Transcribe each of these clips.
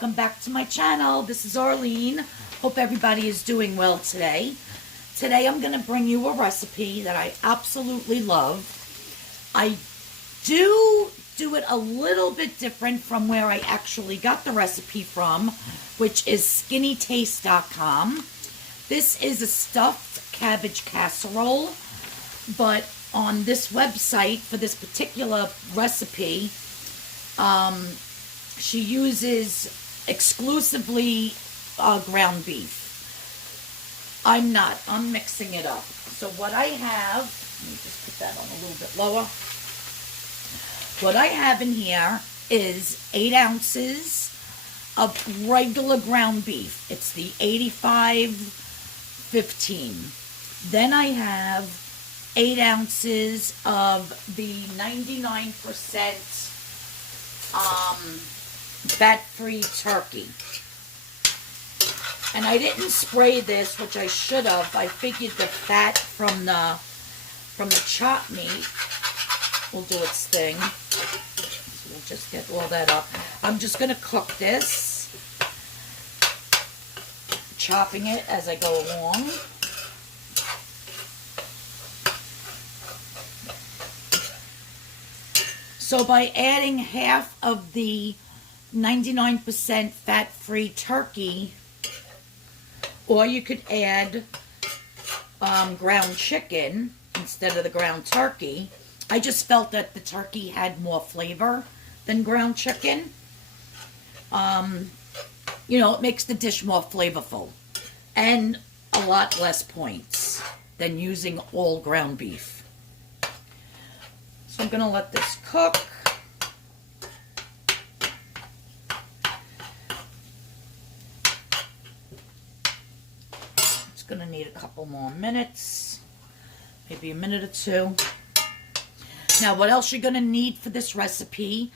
welcome back to my channel. This is Arlene. Hope everybody is doing well today. Today I'm going to bring you a recipe that I absolutely love. I do it a little bit different from where I actually got the recipe from, which is skinnytaste.com. This is a stuffed cabbage casserole, but on this website for this particular recipe, she uses exclusively ground beef. I'm not. I'm mixing it up. So what I have, let me just put that on a little bit lower. What I have in here is 8 ounces of regular ground beef. It's the 85-15. Then I have 8 ounces of the 99% fat-free turkey. And I didn't spray this, which I should have. I figured the fat from the chopped meat will do its thing. So we'll just get all that up. I'm just going to cook this, chopping it as I go along. So by adding half of the 99% fat-free turkey, or you could add ground chicken instead of the ground turkey. I just felt that the turkey had more flavor than ground chicken. You know, it makes the dish more flavorful and a lot less points than using all ground beef. So I'm going to let this cook. It's going to need a couple more minutes, maybe a minute or two. Now, what else you're going to need for this recipe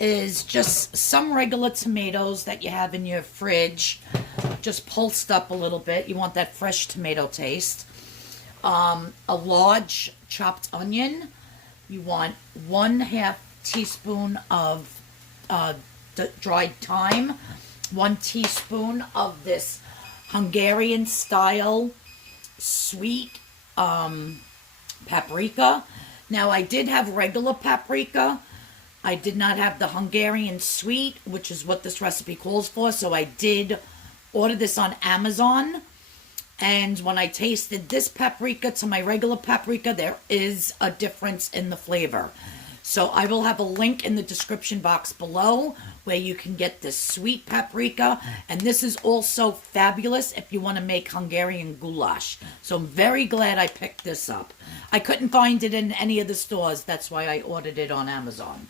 is just some regular tomatoes that you have in your fridge, just pulsed up a little bit. You want that fresh tomato taste. A large chopped onion. You want 1/2 teaspoon of dried thyme, 1 teaspoon of this Hungarian style sweet paprika. Now, I did have regular paprika. I did not have the Hungarian sweet, which is what this recipe calls for, so I did order this on Amazon. And when I tasted this paprika to my regular paprika, there is a difference in the flavor. So I will have a link in the description box below where you can get this sweet paprika. And this is also fabulous if you want to make Hungarian goulash. So I'm very glad I picked this up. I couldn't find it in any of the stores. That's why I ordered it on Amazon.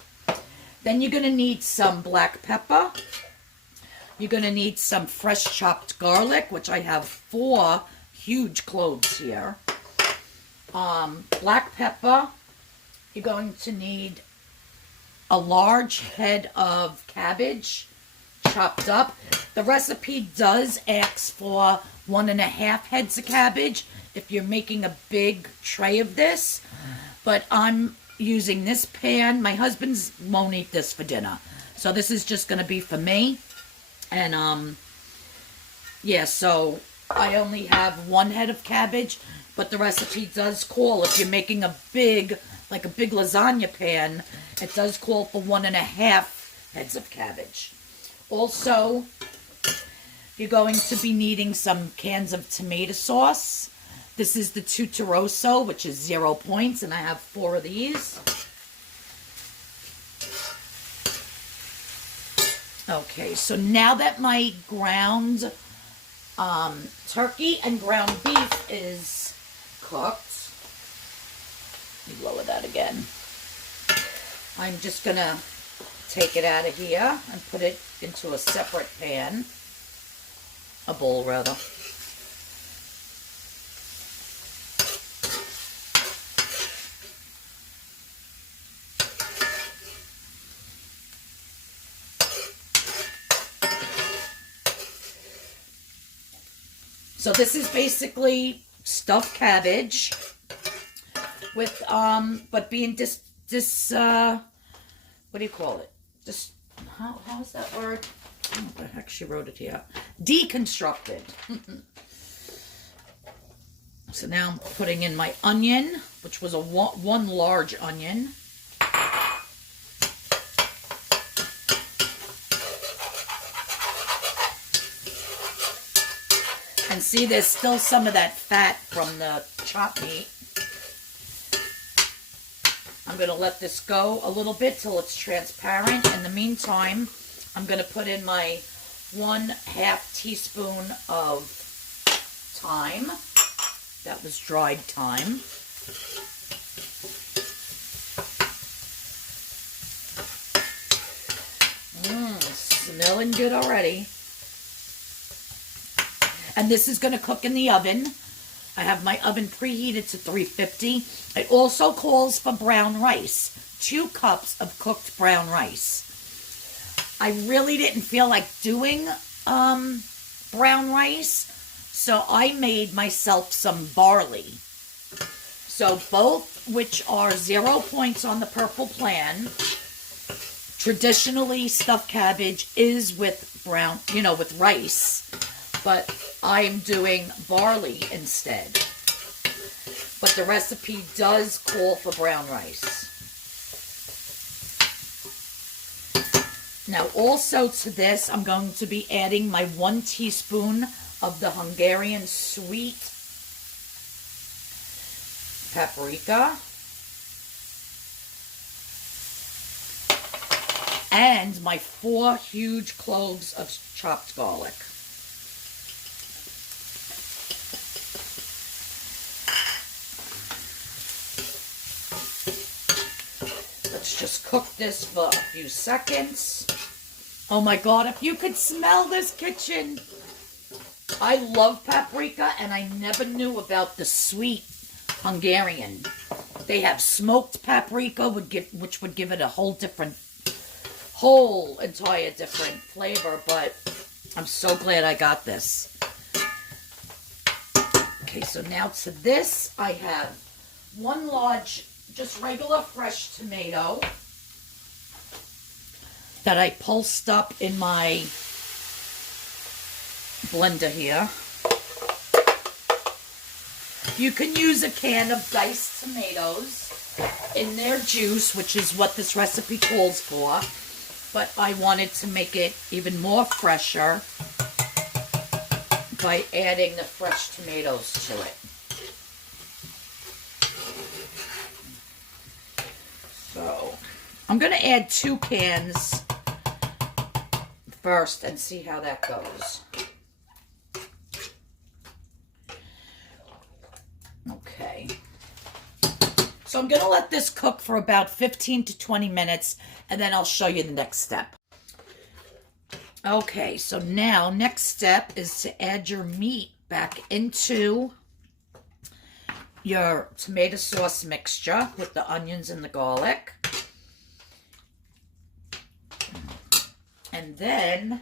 Then you're going to need some black pepper. You're going to need some fresh chopped garlic, which I have 4 huge cloves here. Black pepper. You're going to need a large head of cabbage chopped up. The recipe does ask for 1.5 heads of cabbage if you're making a big tray of this. But I'm using this pan. My husband won't eat this for dinner. So this is just going to be for me. And, yeah, so I only have 1 head of cabbage, but the recipe does call, if you're making a big, like a big lasagna pan, it does call for 1.5 heads of cabbage. Also, you're going to be needing some cans of tomato sauce. This is the Tutoroso, which is 0 points, and I have 4 of these. Okay, so now that my ground turkey and ground beef is cooked, let me lower that again. I'm just going to take it out of here and put it into a separate pan, a bowl rather. So this is basically stuffed cabbage with, but being what do you call it? How is that word? What the heck, she wrote it here. Deconstructed. So now I'm putting in my onion, which was one large onion. And see, there's still some of that fat from the chopped meat. I'm going to let this go a little bit till it's transparent. In the meantime, I'm going to put in my 1/2 teaspoon of thyme. That was dried thyme. Smelling good already. And this is going to cook in the oven. I have my oven preheated to 350. It also calls for brown rice. 2 cups of cooked brown rice. I really didn't feel like doing brown rice, so I made myself some barley. So both, which are 0 points on the purple plan. Traditionally, stuffed cabbage is with brown, with rice, but I'm doing barley instead. But the recipe does call for brown rice. Now also to this, I'm going to be adding my 1 teaspoon of the Hungarian sweet paprika. And my 4 huge cloves of chopped garlic. Let's just cook this for a few seconds. Oh my God, if you could smell this kitchen. I love paprika, and I never knew about the sweet Hungarian. They have smoked paprika, which would give it a whole entire different flavor, but I'm so glad I got this. Okay, so now to this, I have 1 large, just regular fresh tomato that I pulsed up in my blender here. You can use a can of diced tomatoes in their juice, which is what this recipe calls for. But I wanted to make it even more fresher by adding the fresh tomatoes to it. So I'm going to add 2 cans first and see how that goes. Okay. So I'm going to let this cook for about 15 to 20 minutes, and then I'll show you the next step. Okay, so now next step is to add your meat back into your tomato sauce mixture with the onions and the garlic. And then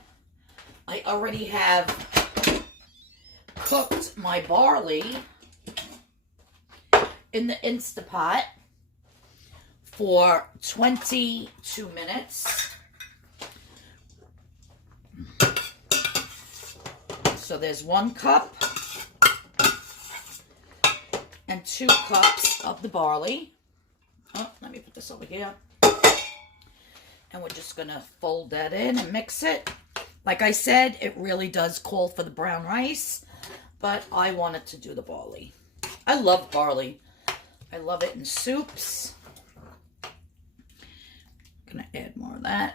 I already have cooked my barley in the Instapot for 22 minutes. So there's 1 cup and 2 cups of the barley. Oh, let me put this over here. And we're just going to fold that in and mix it. Like I said, it really does call for the brown rice, but I wanted to do the barley. I love barley. I love it in soups. I'm going to add more of that.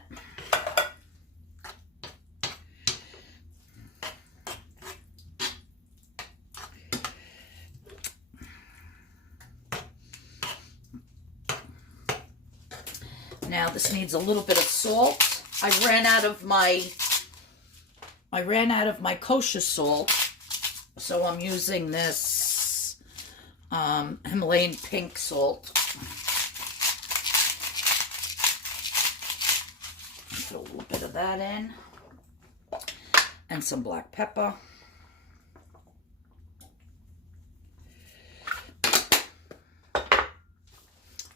Now this needs a little bit of salt. I ran out of my kosher salt, so I'm using this Himalayan pink salt. Put a little bit of that in, and some black pepper.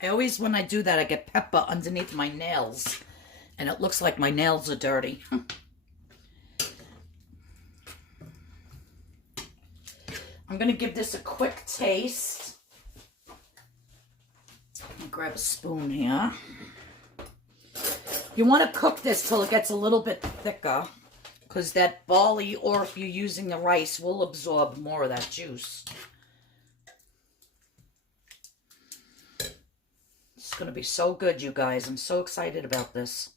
I always, when I do that, I get pepper underneath my nails, and it looks like my nails are dirty. going to give this a quick taste. Grab a spoon here. You want to cook this till it gets a little bit thicker, because that barley, or if you're using the rice, will absorb more of that juice. It's going to be so good, you guys. I'm so excited about this.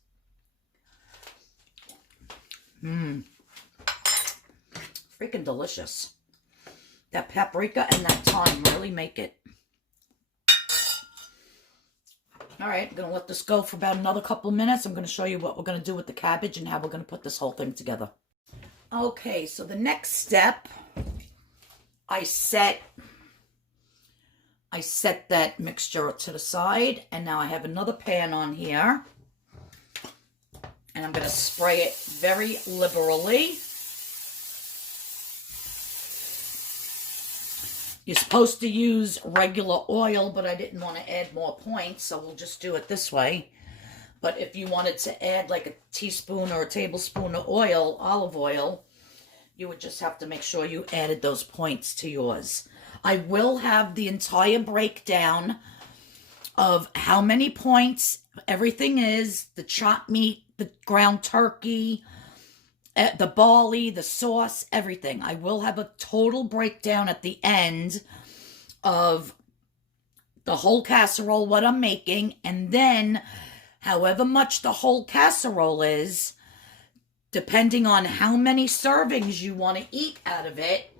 Freaking delicious. That paprika and that thyme really make it. All right, I'm going to let this go for about another couple of minutes. I'm going to show you what we're going to do with the cabbage and how we're going to put this whole thing together. Okay, so the next step, I set that mixture to the side, and now I have another pan on here, and I'm going to spray it very liberally. You're supposed to use regular oil, but I didn't want to add more points, so we'll just do it this way. But if you wanted to add like a teaspoon or a tablespoon of oil, olive oil, you would just have to make sure you added those points to yours. I will have the entire breakdown of how many points everything is, the chopped meat, the ground turkey, the barley, the sauce, everything. I will have a total breakdown at the end of the whole casserole, what I'm making, and then however much the whole casserole is, depending on how many servings you want to eat out of it,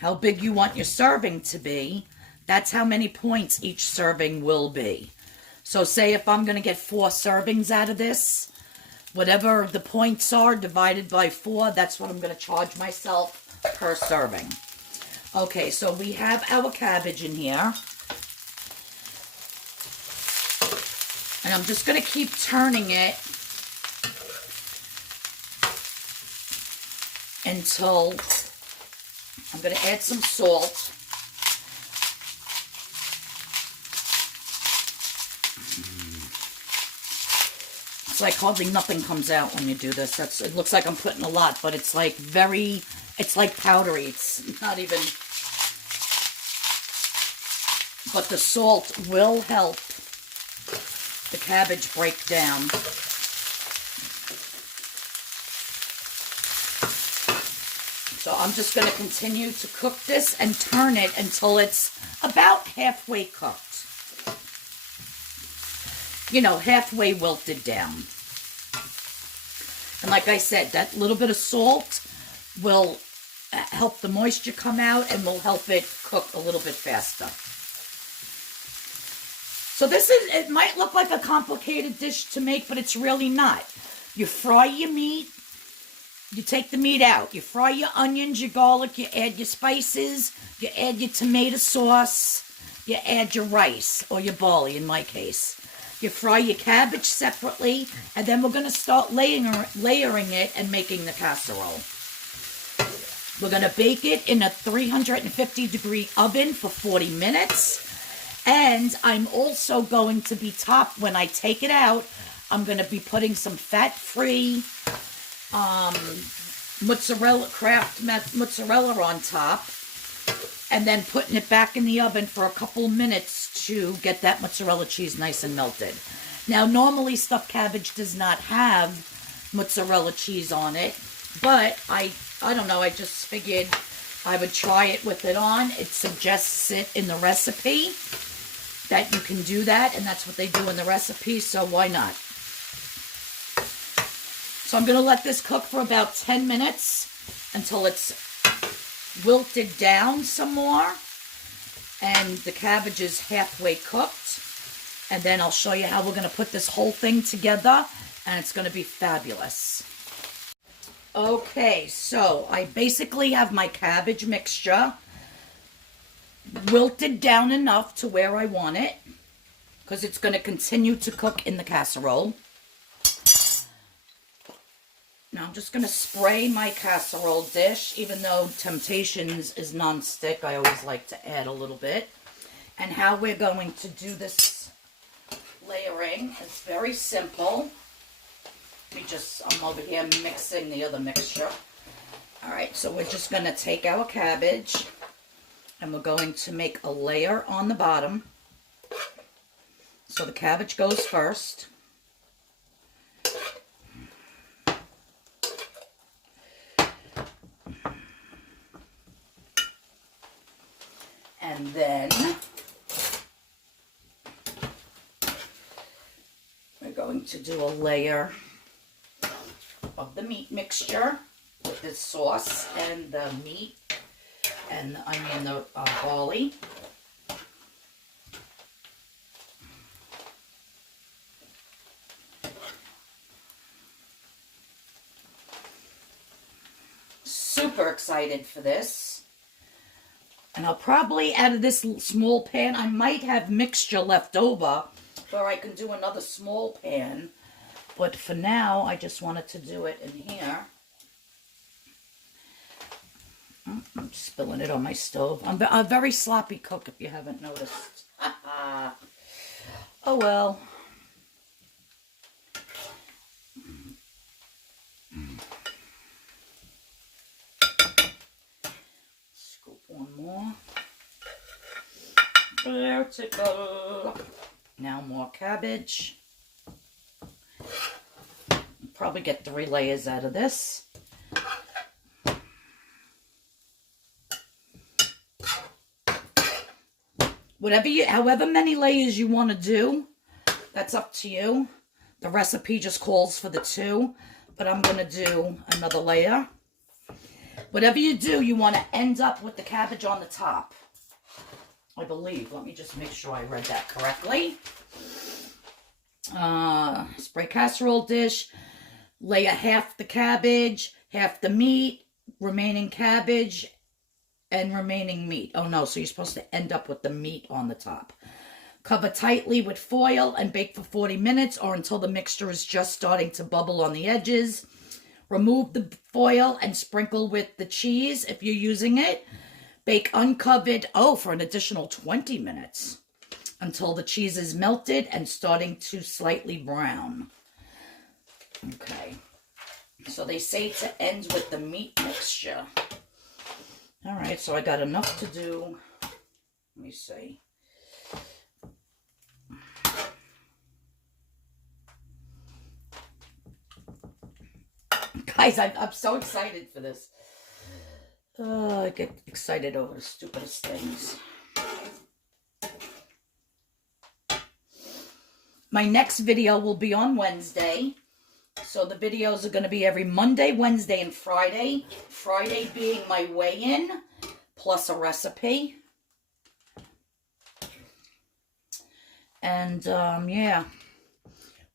how big you want your serving to be, that's how many points each serving will be. So say if I'm going to get 4 servings out of this, whatever the points are divided by 4, that's what I'm going to charge myself per serving. Okay, so we have our cabbage in here. And I'm just going to keep turning it until I'm going to add some salt. It's like hardly nothing comes out when you do this. It looks like I'm putting a lot, but it's like it's like powdery. It's not even, but the salt will help the cabbage break down. So I'm just going to continue to cook this and turn it until it's about halfway cooked. You know, halfway wilted down. And like I said, that little bit of salt will help the moisture come out and will help it cook a little bit faster. So it might look like a complicated dish to make, but it's really not. You fry your meat. You take the meat out. You fry your onions, your garlic. You add your spices. You add your tomato sauce. You add your rice, or your barley in my case. You fry your cabbage separately, and then we're going to start layering it and making the casserole. We're going to bake it in a 350-degree oven for 40 minutes. And I'm also going to be when I take it out, I'm going to be putting some fat-free Kraft mozzarella on top, and then putting it back in the oven for a couple of minutes to get that mozzarella cheese nice and melted. Now, normally stuffed cabbage does not have mozzarella cheese on it, but I don't know, I just figured I would try it with it on. It suggests it in the recipe that you can do that, and that's what they do in the recipe, so why not? So I'm going to let this cook for about 10 minutes until it's wilted down some more and the cabbage is halfway cooked. And then I'll show you how we're going to put this whole thing together, and it's going to be fabulous. Okay, so I basically have my cabbage mixture wilted down enough to where I want it, because it's going to continue to cook in the casserole. Now I'm just going to spray my casserole dish, even though Temptations is non-stick. I always like to add a little bit. And how we're going to do this layering is very simple. I'm over here mixing the other mixture. All right, so we're just going to take our cabbage and we're going to make a layer on the bottom. So the cabbage goes first. And then we're going to do a layer of the meat mixture with the sauce and the meat and the onion, the barley. Super excited for this. And I'll probably, out of this small pan, I might have mixture left over, or I can do another small pan. But for now, I just wanted to do it in here. I'm spilling it on my stove. I'm a very sloppy cook, if you haven't noticed. Oh well. Scoop one more. Beautiful. Now more cabbage. Probably get 3 layers out of this. However many layers you want to do, that's up to you. The recipe just calls for the 2, but I'm going to do another layer. Whatever you do, you want to end up with the cabbage on the top, I believe. Let me just make sure I read that correctly. Spray casserole dish, layer half the cabbage, half the meat, remaining cabbage, and remaining meat. Oh no, so you're supposed to end up with the meat on the top. Cover tightly with foil and bake for 40 minutes or until the mixture is just starting to bubble on the edges. Remove the foil and sprinkle with the cheese if you're using it. Bake uncovered, for an additional 20 minutes until the cheese is melted and starting to slightly brown. Okay, so they say to end with the meat mixture. All right, so I got enough to do. Let me see. Guys, I'm so excited for this. I get excited over the stupidest things. My next video will be on Wednesday. So the videos are going to be every Monday, Wednesday, and Friday. Friday being my weigh-in plus a recipe. And, yeah.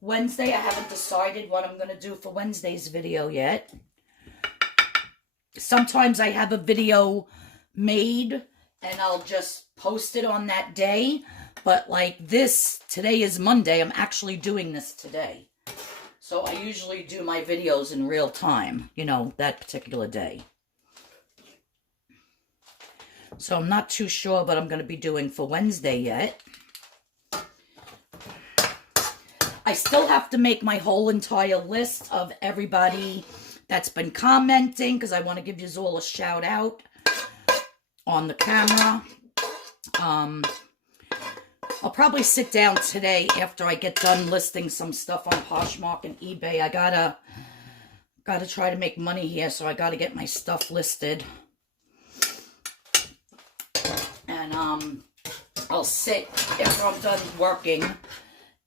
Wednesday, I haven't decided what I'm going to do for Wednesday's video yet. Sometimes I have a video made and I'll just post it on that day. But like this, today is Monday. I'm actually doing this today. So I usually do my videos in real time, you know, that particular day. So I'm not too sure what I'm going to be doing for Wednesday yet. I still have to make my whole entire list of everybody that's been commenting because I want to give you all a shout out on the camera. I'll probably sit down today after I get done listing some stuff on Poshmark and eBay. I gotta try to make money here, so I gotta get my stuff listed. And I'll sit after I'm done working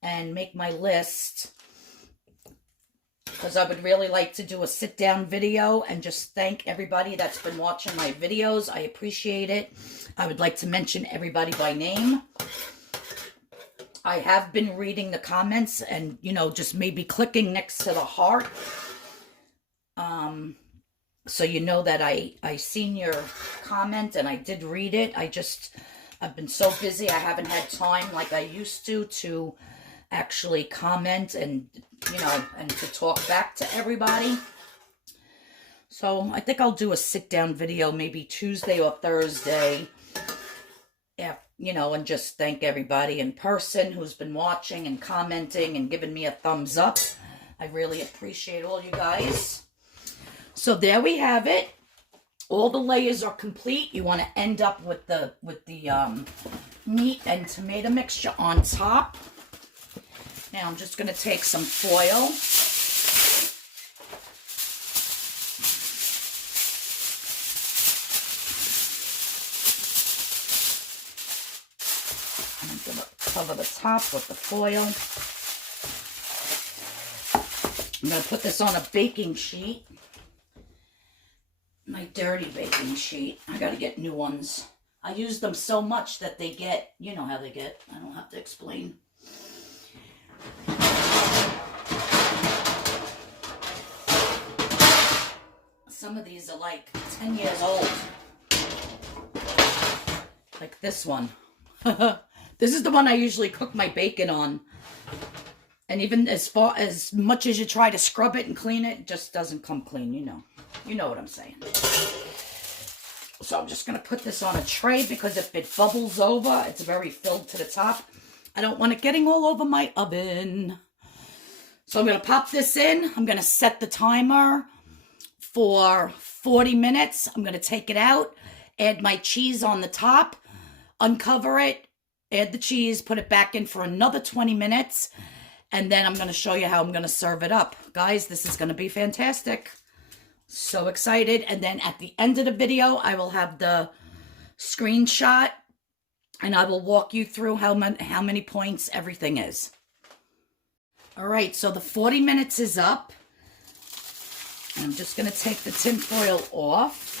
and make my list, because I would really like to do a sit-down video and just thank everybody that's been watching my videos. I appreciate it. I would like to mention everybody by name. I have been reading the comments and, you know, just maybe clicking next to the heart. So you know that I seen your comment and I did read it. I've been so busy. I haven't had time like I used to actually comment and, you know, and to talk back to everybody. So I think I'll do a sit-down video maybe Tuesday or Thursday. Yeah, you know, and just thank everybody in person who's been watching and commenting and giving me a thumbs up. I really appreciate all you guys. So there we have it. all the layers are complete, you want to end up with the meat and tomato mixture on top. Now I'm just going to take some foil. I'm going to cover the top with the foil. I'm going to put this on a baking sheet. My dirty baking sheet. I got to get new ones. I use them so much that they get, you know how they get. I don't have to explain. Some of these are like 10 years old. Like this one. This is the one I usually cook my bacon on. And even as much as you try to scrub it and clean it, it just doesn't come clean, you know. You know what I'm saying. So I'm just going to put this on a tray because if it bubbles over, it's very filled to the top. I don't want it getting all over my oven. So I'm going to pop this in. I'm going to set the timer for 40 minutes. I'm going to take it out, add my cheese on the top, uncover it, add the cheese, put it back in for another 20 minutes, and then I'm going to show you how I'm going to serve it up. Guys, this is going to be fantastic. So excited. And then at the end of the video, I will have the screenshot and I will walk you through how many points everything is. All right, so the 40 minutes is up. I'm just going to take the tin foil off.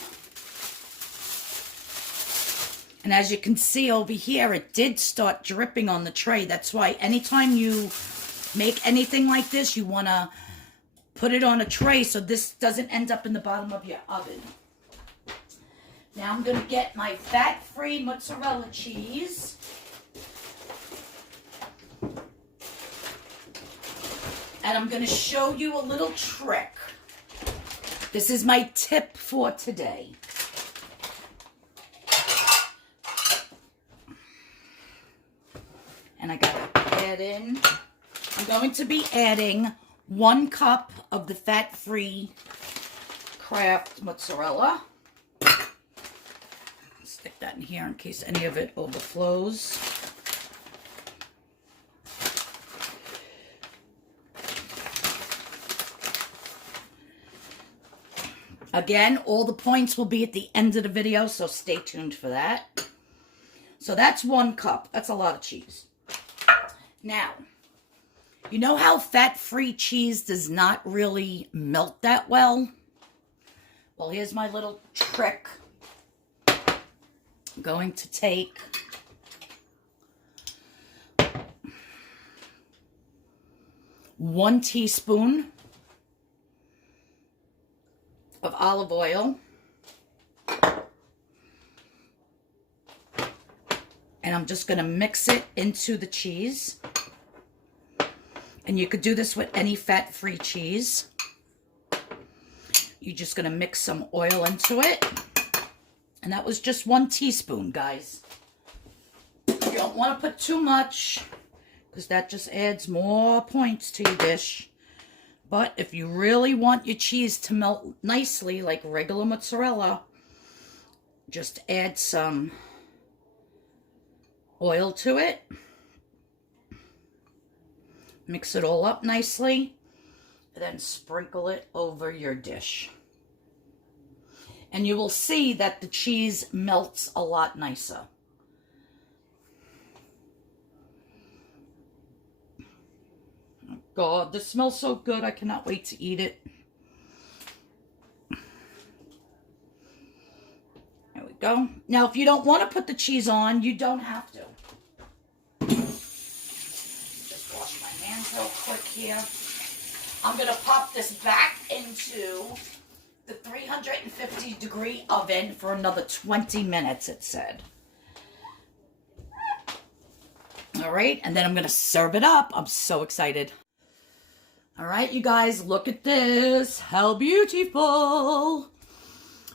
And as you can see over here, it did start dripping on the tray. That's why anytime you make anything like this, you want to put it on a tray so this doesn't end up in the bottom of your oven. Now I'm going to get my fat-free mozzarella cheese. And I'm going to show you a little trick. This is my tip for today. And I got to add in, I'm going to be adding 1 cup of the fat-free Kraft mozzarella. Stick that in here in case any of it overflows. Again, all the points will be at the end of the video, so stay tuned for that. So that's 1 cup. That's a lot of cheese. Now, you know how fat-free cheese does not really melt that well? Well, here's my little trick. I'm going to take one teaspoon of olive oil. And I'm just going to mix it into the cheese. And you could do this with any fat-free cheese. You're just going to mix some oil into it. And that was just 1 teaspoon, guys. You don't want to put too much, because that just adds more points to your dish. But if you really want your cheese to melt nicely, like regular mozzarella, just add some oil to it. Mix it all up nicely, and then sprinkle it over your dish. And you will see that the cheese melts a lot nicer. Oh God, this smells so good. I cannot wait to eat it. There we go. Now, if you don't want to put the cheese on, you don't have to. Just wash my hands real quick here. I'm going to pop this back into the 350-degree oven for another 20 minutes, it said. All right, and then I'm going to serve it up. I'm so excited. All right, you guys, look at this. How beautiful.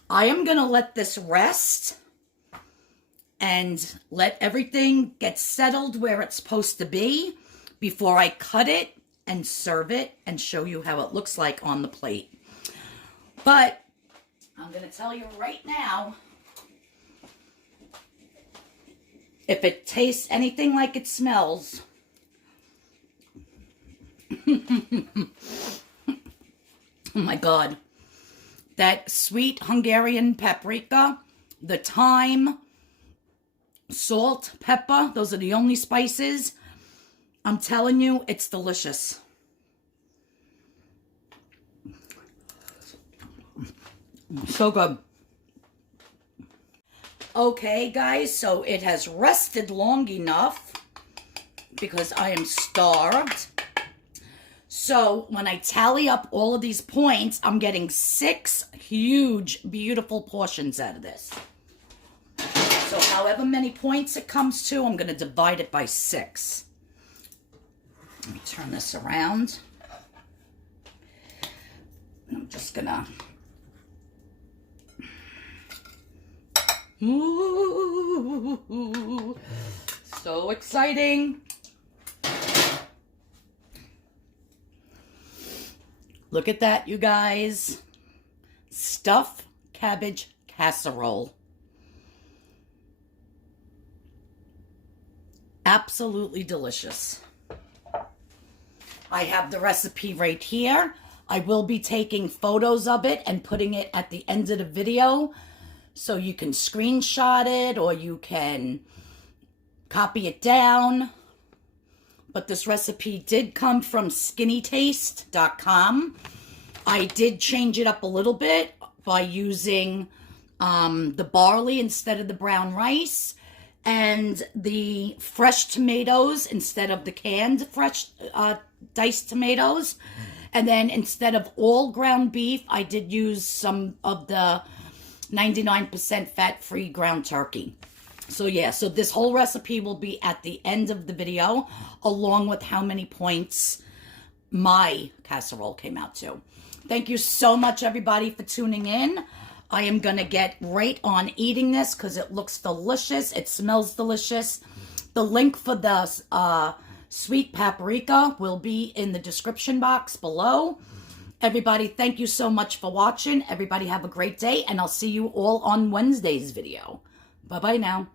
I am going to let this rest and let everything get settled where it's supposed to be before I cut it and serve it and show you how it looks like on the plate. But I'm going to tell you right now, if it tastes anything like it smells, oh my God, that sweet Hungarian paprika, the thyme, salt, pepper, those are the only spices. I'm telling you, it's delicious. So good. Okay, guys, so it has rested long enough because I am starved. So when I tally up all of these points, I'm getting 6 huge, beautiful portions out of this. So however many points it comes to, I'm going to divide it by 6. Let me turn this around. I'm just going to... Ooh, so exciting. Look at that, you guys. Stuffed cabbage casserole. Absolutely delicious. I have the recipe right here. I will be taking photos of it and putting it at the end of the video, so you can screenshot it or you can copy it down. But this recipe did come from skinnytaste.com. I did change it up a little bit by using the barley instead of the brown rice, and the fresh tomatoes instead of the canned fresh diced tomatoes. And then instead of all ground beef, I did use some of the 99% fat-free ground turkey. So yeah, so this whole recipe will be at the end of the video, along with how many points my casserole came out to. Thank you so much, everybody, for tuning in. I am going to get right on eating this because it looks delicious. It smells delicious. The link for the sweet paprika will be in the description box below. Everybody, thank you so much for watching. Everybody have a great day, and I'll see you all on Wednesday's video. Bye-bye now.